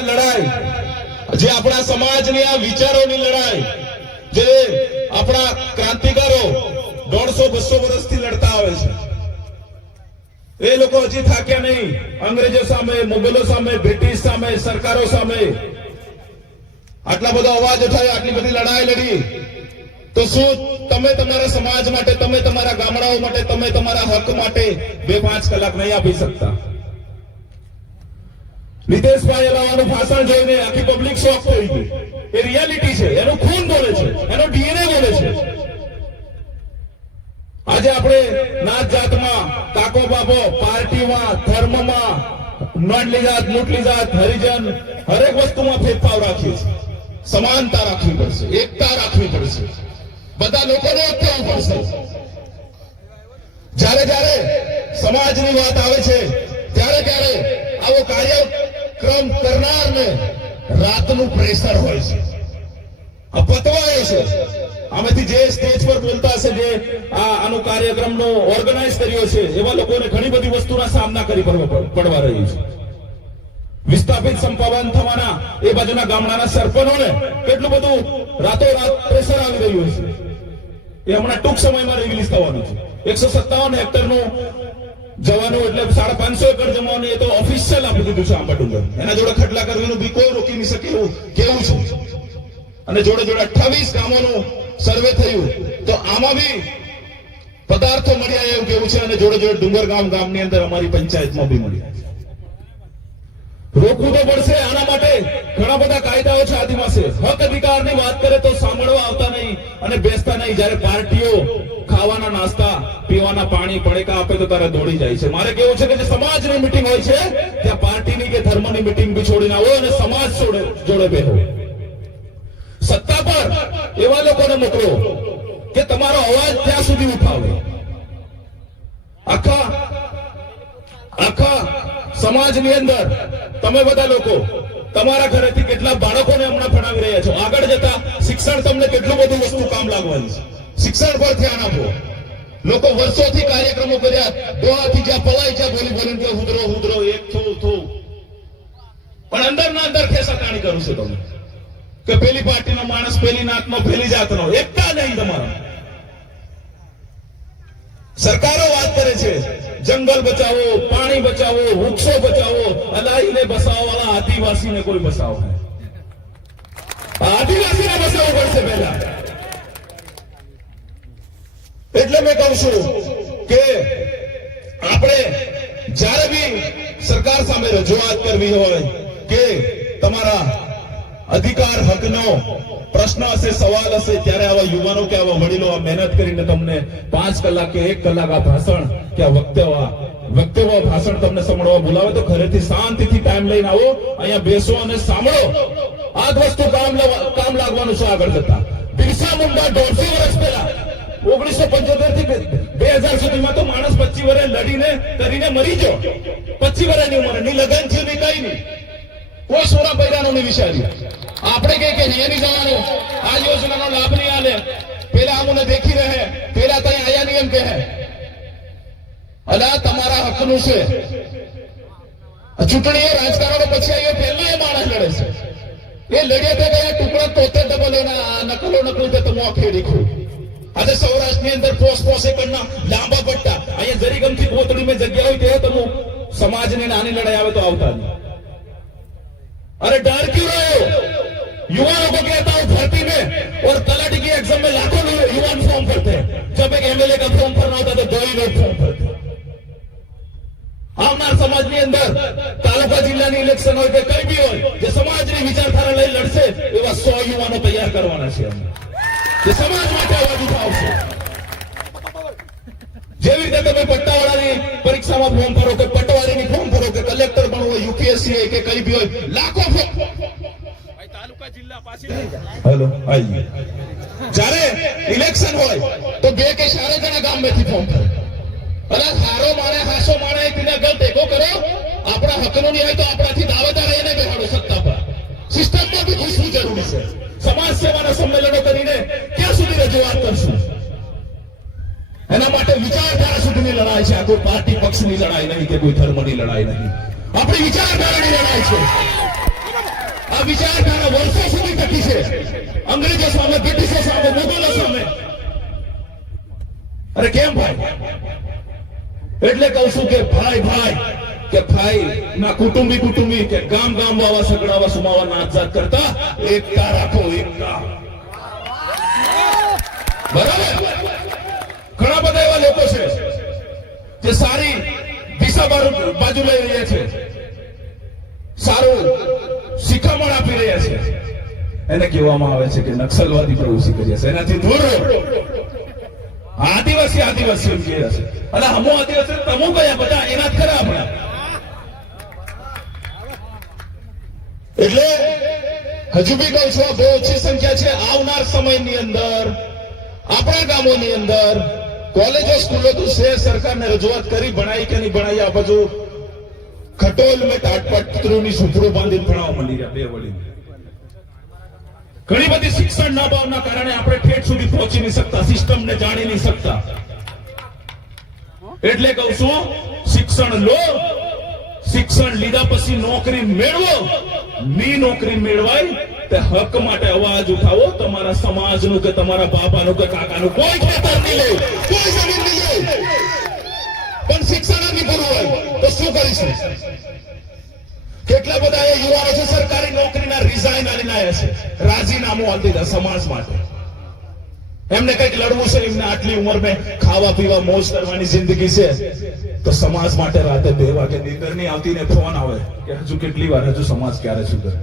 લડાઈ. જે આપણા સમાજની આ વિચારોની લડાઈ, જે આપણા ક્રાંતિકારો દોઢસો, બસો વર્ષથી લડતા આવે છે. એ લોકો હજી થાક્યા નહીં. અંગ્રેજો સામે, મુગલો સામે, બ્રિટિશ સામે, સરકારો સામે. આટલા બધો અવાજ ઉઠાવ્યો આટલી બધી લડાઈ લડી. તો શું તમે તમારા સમાજ માટે, તમે તમારા ગામડાઓ માટે, તમે તમારા હક માટે બે પાંચ કલાક નહીં આપી શકતા? નિતેશભાઈ અલાવાનું ભાષણ જોઈને આખી પબ્લિક શોક થઈ ગઈ. એ રિયાલિટી છે. એનું ખૂન બોલે છે. એનો ડીએનએ બોલે છે. આજે આપણે નાત જાતમાં કાકો બાબો પાર્ટીમાં, ધર્મમાં નોંધલી જાત મોટલી જાત હરિજન હરેક વસ્તુમાં ભેદભાવ રાખીએ છીએ. સમાનતા રાખવી પડશે. એકતા રાખવી પડશે. બધા લોકોને એક થવું પડશે જ્યારે જ્યારે સમાજની વાત આવે છે, ત્યારે કાર્યક્રમ કરનારને રાતનું પ્રેશર હોય છે. આ છે. આમાંથી જે સ્ટેજ પર બોલતા હશે, જે આ આનો કાર્યક્રમનો ઓર્ગેનાઇઝ કર્યો છે, એવા લોકોને ઘણી બધી વસ્તુના સામના કરી પડવા રહ્યું છે. વિસ્થાપિત સંપાદન થવાના એ બાજુના ગામડાના સરપંચોને કેટલું બધું રાતોરાત પ્રેશર આવી રહ્યું છે એ હમણાં ટૂંક સમયમાં રિલીઝ થવાનું છે. એકસો સત્તાવન હેક્ટરનું જવાનું એટલે સાડા પાંચસો એકર જમવાનું, એ તો ઓફિશિયલ આપી દીધું છે આંબા ડુંગર. એના જોડે ખટલા કરવાનું બી કોઈ રોકી નહીં શકે એવું કેવું છે. અને જોડે જોડે અઠાવીસ ગામોનું સર્વે થયું. તો આમાં બી પદાર્થો મળ્યા એવું કેવું છે અને જોડે જોડે ડુંગર ગામ ગામની અંદર અમારી પંચાયતમાં બી મળ્યા રોકવું તો પડશે, આના માટે ઘણા બધા કાયદાઓ છે આદિવાસી હક અધિકારની વાત કરે તો સાંભળવા આવતા નહીં અને બેસતા નહીં. જ્યારે પાર્ટીઓ ખાવાના નાસ્તા, પીવાના પાણી, પડેકા આપે તો તારે દોડી જાય છે. મારે કેવું છે કે જે સમાજની મિટિંગ હોય છે, ત્યાં પાર્ટીની કે ધર્મની મિટિંગ બી છોડીને આવો અને સમાજ જોડે બેહો. સત્તા પર એવા લોકોને મોકલો કે તમારો અવાજ ત્યાં સુધી ઉઠાવે. આખા આખા સમાજની અંદર તમે બધા લોકો તમારા ઘરેથી કેટલા બાળકોને હમણાં ભણાવી રહ્યા છો? આગળ જતા શિક્ષણ તમને કેટલું બધું વસ્તુ કામ લાગવાની છે? શિક્ષણ પર ધ્યાન આપો લોકો વર્ષોથી કાર્યક્રમો કર્યા. દોહાથી જ્યાં પલાય જ્યાં બોલી બોલીને કે હુદરો એક થું થું. પણ અંદર ના અંદર ખેસાકાણી કરું છું તમે કે પેલી પાર્ટીનો માણસ પેલી નાતનો, પેલી જાતનો. એકતા નહીં તમારા. સરકારો વાત કરે છે, જંગલ બચાવો, પાણી બચાવો, વૃક્ષો બચાવો અલાહીને બસાવવાના આદિવાસીને કોઈ બસાવો આદિવાસીને બસાવવું પડશે પહેલા. એટલે મેં કહું છું કે આપણે જ્યારે બી સરકાર સામે રજૂઆત કરવી હોય કે તમારા અધિકાર હકનો પ્રશ્ન હશે, સવાલ હશે, ત્યારે આવા યુવાનો કે આવા વડીલો મહેનત કરીને તમને પાંચ કલાક કે એક કલાક આ ભાષણ કે આ વક્તવા વક્તવા ભાષણ તમને સંભળવા બોલાવે તો ઘરેથી શાંતિથી ટાઈમ લઈને આવો, અહીંયા બેસો અને સાંભળો. આ જ વસ્તુ કામ કામ લાગવાનું છે આગળ જતા. બિરસા મુંડા દોઢસો વર્ષ પહેલા ઓગણીસો પંચોતેરથી બે હજાર સુધીમાં તો માણસ પચીસ વર્ષ લડીને કરીને મરી ગયો. પચીસ વર્ષની ઉંમરે. ની લગન થયું, ની કઈ નહીં. કોઈ સોરા પૈડાનો નહીં વિચાર્યું. આપણે કઈ કે નહીં જવાનું આ યોજનાનો લાભ નહીં આલે. પેલા અમને દેખી રહે. પેલા તઈ આયા નહીં એમ કહે. અલા, તમારા હકનું છે. ચૂંટણી એ રાજકારણ પછી આવ્યો પહેલા એ માણસ લડે છે. એ લડે તો ગયા ટુકડા તોતેર ડબલ એના નકલો નકલું તે મોં ખેડી ખું આજે સૌરાષ્ટ્રની અંદર પોસ પોસ એકરના લાંબા પટ્ટા અહીંયા જરી ગમથી કોતડી મેં જગ્યા હોય તે તમે સમાજની નાની લડાઈ આવે તો આવતા નહીં अरे डर क्यों रहे हो युवाओं को कहता हूं भर्ती में और तलाटी की एग्जाम में लाखों लोग युवान फॉर्म भरते हैं जब एक एमएलए का फॉर्म भरना होता तो दो ही लोग फॉर्म भरते हैं। આવનાર સમાજની અંદર તાલુકા જિલ્લાની ઇલેક્શન હોય કે કઈ બી હોય જે સમાજની વિચારધારા લઈ લડશે એવા સો યુવાનો તૈયાર કરવાના છે અમે જે સમાજ માટે અવાજ ઉઠાવશે જેવી રીતે તમે પટ્ટાવાળાની પરીક્ષામાં ફોર્મ ભરો કે પટવાળીની ફોર્મ ભરો કે કલેક્ટર બનવું હોય યુપીએસસી હોય કે કઈ બી હોય લાખો ફોર્મ ભાઈ તાલુકા જિલ્લા પાછી હેલો આઈએ. જ્યારે ઇલેક્શન હોય તો બે કે ચાર જણા ગામમાંથી ફોર્મ ભરે. અરે હારો માણે હાસો માણે તેને ગલ ટેકો કરો. આપણા હકનો નહીં હોય તો આપણાથી દાવેદાર એને બેહાડો સત્તા પર. સિસ્ટમમાં બી ઘૂસવું જરૂરી છે. સમાજ સેવાના સંમેલનો કરીને લડાઈ છે. આ કોઈ પાર્ટી પક્ષની લડાઈ નહીં કે કોઈ ધર્મની લડાઈ નહીં. આપણી વિચારધારાની લડાઈ છે. છે. અંગ્રેજો સામે, બ્રિટિશો સામે, મુગલો સામે. અરે કેમ ભાઈ? એટલે કહું છું કે ભાઈ ભાઈ, કે ભાઈ, ના કુટુંબી કુટુંબી, કે ગામ ગામ વાવા સગડાવા સુમાવા નાચ જાત કરતા એકતા રાખો, એકતા. બરાબર? ઘણા બધા એવા લોકો છે જે સારી દિશા બાજુ લઈ રહ્યા છે. સારું શિખામણ આપી રહ્યા છે. એને કહેવામાં આવે છે કે નક્સલવાદી પ્રવૃત્તિ કરી છે. એનાથી દૂર આદિવાસી આદિવાસી એમ કહે છે. અને હમો આદિવાસી તમો કયા બધા, એના જ ખરા આપણે એટલે હજુ બી કહું છું બહુ ઓછી સંખ્યા છે. આવનાર સમયની અંદર, આપણા ગામોની અંદર કોલેજો સ્કૂલો તો છે, સરકારને રજૂઆત કરી, ભણાઈ કે નહીં ભણાઈ, આ બાજુ ખટોલ મેં તાટપત્રોની સૂત્રો બાંધી ભણાવવા માંડી રહ્યા, બે વળી ઘણી બધી શિક્ષણ ના ભાવના કારણે આપણે ઠેઠ સુધી પહોંચી નહીં શકતા, સિસ્ટમને જાણી નહીં શકતા. એટલે કહું છું, શિક્ષણ લો, શિક્ષણ લીધા પછી નોકરી મેળવો ની નોકરી મેળવાય તે હક માટે અવાજ ઉઠાવો. તમારા સમાજનું કે તમારા બાપાનું કે કાકાનું કોઈ ખેતર નહીં લે કોઈ જમીન નહીં લે પણ શિક્ષણ જ પૂરું હોય. તો શું કરીશું? કેટલા બધા એ યુવાનો છે, સરકારી નોકરીના રિઝાઇન આલીને આવ્યા છે. રાજીનામું આપી દીધા સમાજ માટે. એમને કંઈક લડવું છે? એમને આટલી ઉંમરમાં ખાવા પીવા મોજ કરવાની જિંદગી છે. તો સમાજ માટે રાતે બે વાગે નીંદર નહીં આવતી ને ફોન આવે કે હજુ કેટલી વાર હજુ સમાજ ક્યારે સુધરે?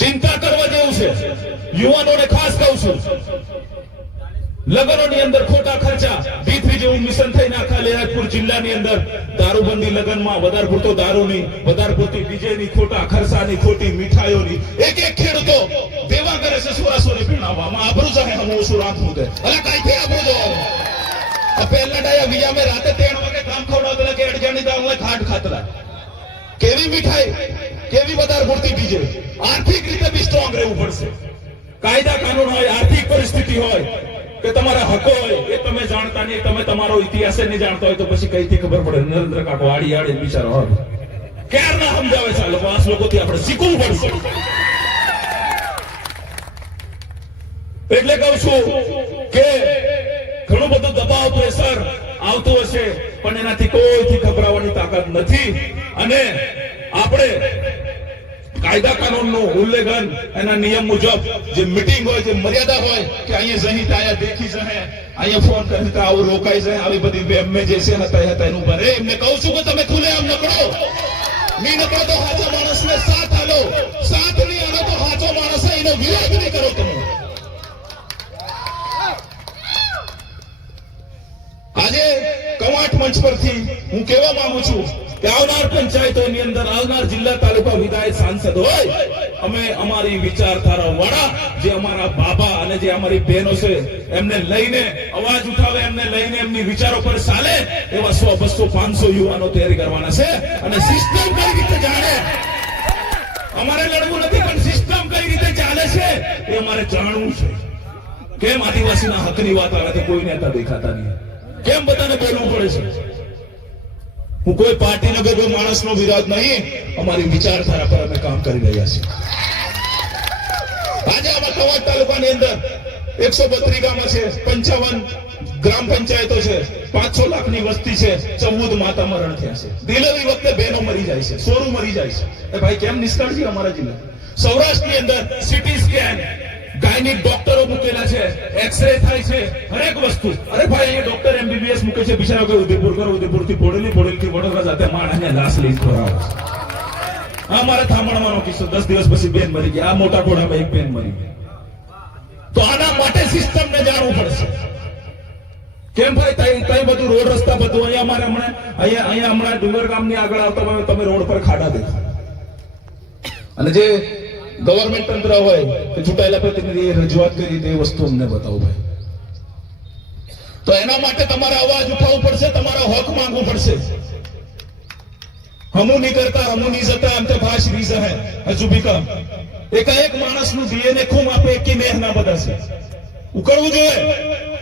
ચિંતા કરવા જેવું છે. યુવાનોને ખાસ કહું છું. લગ્નોની અંદર ખોટા ખર્ચા બીથવી જેવું મિશન થઈને આખા લેહાજપુર જિલ્લાની અંદર દારૂબંધી લગ્નમાં વધારે પૂરતો દારૂની વધારે પૂરતી ડીજેની ખોટા ખર્ચાની, ખોટી મીઠાઈઓની, એક એક ખેડૂતો દેવા કરે છે સુરાસોને પીણાવવામાં આબરૂ જાહે હમો સુરાત મુદે અલા કાઈથી આબરૂ જોવાનું પહેલા ડાયા વિયા મેં રાતે ત્રણ વાગે કામ ખવડાવતા કે અડજાની દાળ ખાટ ખાતરા. કેવી મીઠાઈ? કેવી વધારે પૂરતી બીજે આર્થિક રીતે બી સ્ટ્રોંગ રહેવું પડશે. કાયદા કાનૂન હોય, આર્થિક પરિસ્થિતિ હોય, કે તમારા હકો હોય, એ તમે જાણતા નહીં, તમે તમારો ઇતિહાસ નહીં જાણતા હોય, તો પછી કઈથી ખબર પડે? નરેન્દ્ર કાકો આડી આડી બિચારો હોય ક્યાર ના સમજાવે છે આ લોકો? આ આપણે શીખવું પડશે. એટલે કહું છું કે ઘણું બધું દબાવ, પ્રેશર આવતું હશે, પણ એનાથી કોઈથી ગભરાવાની તાકાત નથી. અને આપણે કાયદા કાનૂનનું ઉલ્લંઘન એના નિયમ મુજબ જે મિટિંગ હોય, જે મર્યાદા હોય કે અહીંયા જઈ ત્યાં દેખી જશે, અહીંયા ફોન કરી તો આવું રોકાઈ જાય, આવી બધી એમને જે છે હતા હતા એનું ભરે એમને કહું છું કે તમે ખુલે આમ નકળો. નહીં નકળો તો હાચો માણસને સાથ આલો સાથ નહીં આલો તો હાચો માણસ એનો વિરોધ નહીં કરો તમે. આજે કવાટ મંચ પરથી હું કહેવા માંગુ છું આવનાર પંચાયતોની અંદર આવનાર જિલ્લા તાલુકા વિધાયક સાંસદ હોય, અમે અમારી વિચારધારા વાળા જે અમારા બાબા અને જે અમારી બહેનો છે, એમને લઈને, અવાજ ઉઠાવે, એમને લઈને એમની વિચારો પર ચાલે, એવા સો બસો પાંચસો યુવાનો તૈયારી કરવાના છે અને સિસ્ટમ કઈ રીતે જાણે અમારે લડવું નથી, પણ સિસ્ટમ કઈ રીતે ચાલે છે એ અમારે જાણવું છે. કેમ આદિવાસીના હકની વાત આવે કોઈ નેતા દેખાતા નહીં. કેમ બધાને બોલવું પડે છે? હું કોઈ પાર્ટીનો કે કોઈ માણસનો વિરોધ નહીં, અમારી વિચારધારા પર અમે કામ કરી રહ્યા છીએ. આજે આમાં કવાંટ તાલુકાની અંદર એકસો બત્રી ગામો છે, પંચાવન ગ્રામ પંચાયતો છે, પાંચસો લાખની વસ્તી છે, ચૌદ માતા મરણ થયા છે. ડિલિવરી વખતે બહેનો મરી જાય છે સોરું મરી જાય છે. ભાઈ કેમ નિષ્કાળજી અમારા જિલ્લા સૌરાષ્ટ્રની અંદર સિટી સ્કેન ગાયનિક ડોક્ટરો મૂકેલા છે. એક્સરે થાય છે. હરેક વસ્તુ. અરે ભાઈ એ ડોક્ટર એમબીબીએસ મૂકે છે. બિચારા કોઈ ઉદયપુર કરો ઉદયપુરથી બોડેલી બોડેલી થી વડોદરા જાતે માણસને લાશ લઈ ખોરાવે છે. આ મારા થામણવાનો કિસ્સો. દસ દિવસ પછી બેન મરી ગયા. આ મોટા ઘોડામાં એક બેન મરી ગઈ તો આના માટે સિસ્ટમ ને જાણવું પડશે. કેમ ભાઈ? તઈ તઈ બધું રોડ રસ્તા બધું અહીંયા અમારે હમણાં, અહીંયા અહીંયા હમણાં ડુંગર ગામની આગળ આવતા તમે રોડ પર ખાડા દેખા અને જે ગવર્મેન્ટ તંત્ર હોય કે ચૂંટાયેલા પ્રતિનિધિએ રજૂઆત કરી તે વસ્તુ અમને બતાવો ભાઈ. તો એના માટે તમારે અવાજ ઉઠાવવું પડશે, તમારો હક માંગવું પડશે. હમું નહીં કરતા, હમું નહીં જતા, એમ તો ભાષ રીઝ હે. હજુ ભી કામ. એકાએક એક માણસનું ડીએનએ ખૂમ આપે, એકી મેહ ના બધા છે ઉકળવું જોઈએ.